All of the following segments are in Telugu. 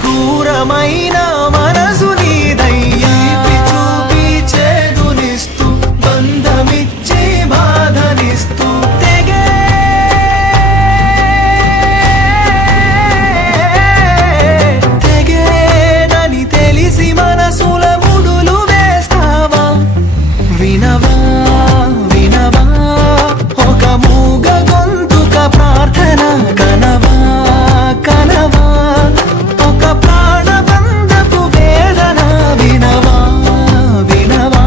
క్రూరమైన మనసు నీదయ్యా చూపి చేదునిస్తూ బంధమిచ్చి బాధనిస్తూ తెగేనని తెలిసి మనసుల ముడులు వేస్తావా వినవా వినవా ఒక మూగ గొంతుక ప్రార్థన కనవా కనవా ఒక ప్రాణబంధపు వేదన వినవా వినవా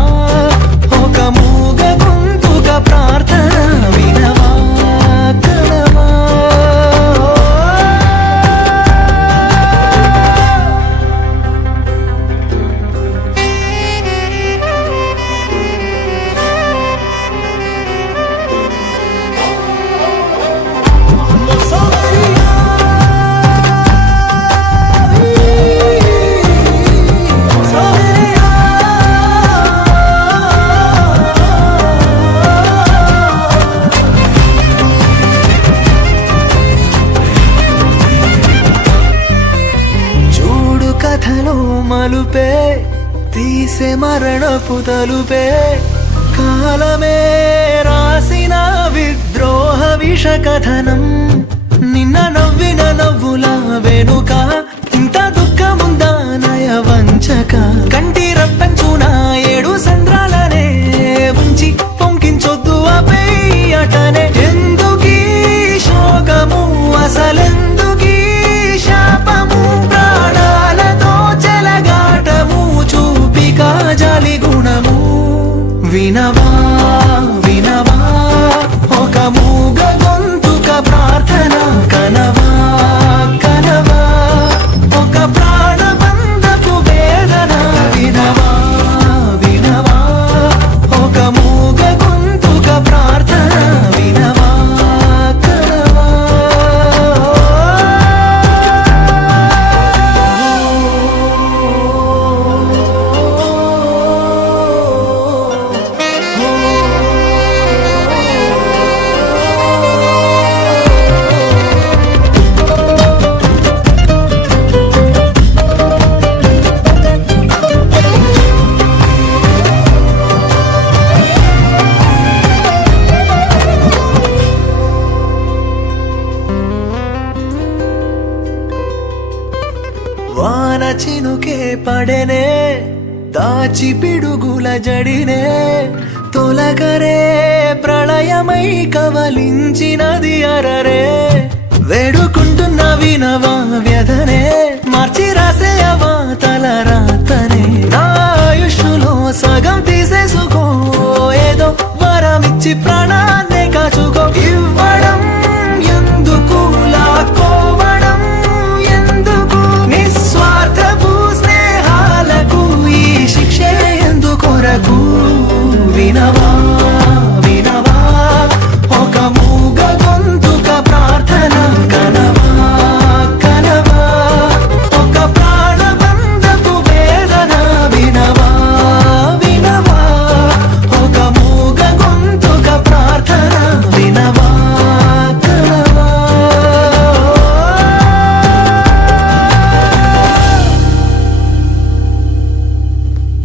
ఒక మూగ గొంతుక ప్రార్థన వినవా కనవా చూడు కథలో మలుపే తీసే మరణపు తలుపే కాలమే రాసిన విద్రోహ విష కథనం నిన్న నవ్విన నవ్వుల వెనుక ఇంత దుఃఖముందా నయ వంచక కంటి రప్పించున ఏడు సంద్రాలనే ఉంచి పొంకించొద్దు అటనే ఎందుకీ శోకము అసలెందుకీ శాపము ప్రాణాలతో చెలగాటము చూపిక జాలి గుణము వినవా వినవా ఒక మూగ గొంతుక ప్రార్థన కనవా కనవా ఒక ప్రాణబంధపు వేదన వినవా వినవా ఒక మూగ గొంతుక ప్రార్థన వినవా కనవా వాన చినుకే పడెనే దాచి పిడుగుల జడినే తొలగరే ప్రళయమై కవలించినది అరరే వేడుకుంటున్న వినవా వ్యధనే మార్చి రాసేయవా తల రాతనే నా ఆయుష్లో సగం తీసేసుకో ఏదో వరమిచ్చి ప్రాణాన్నే కాచుకో ఇవ్వడం ఎందుకు లాక్కోవడం ఎందుకు నిస్వార్థపు స్నేహాలకు ఈ శిక్షే ఎందుకొరకు వినవా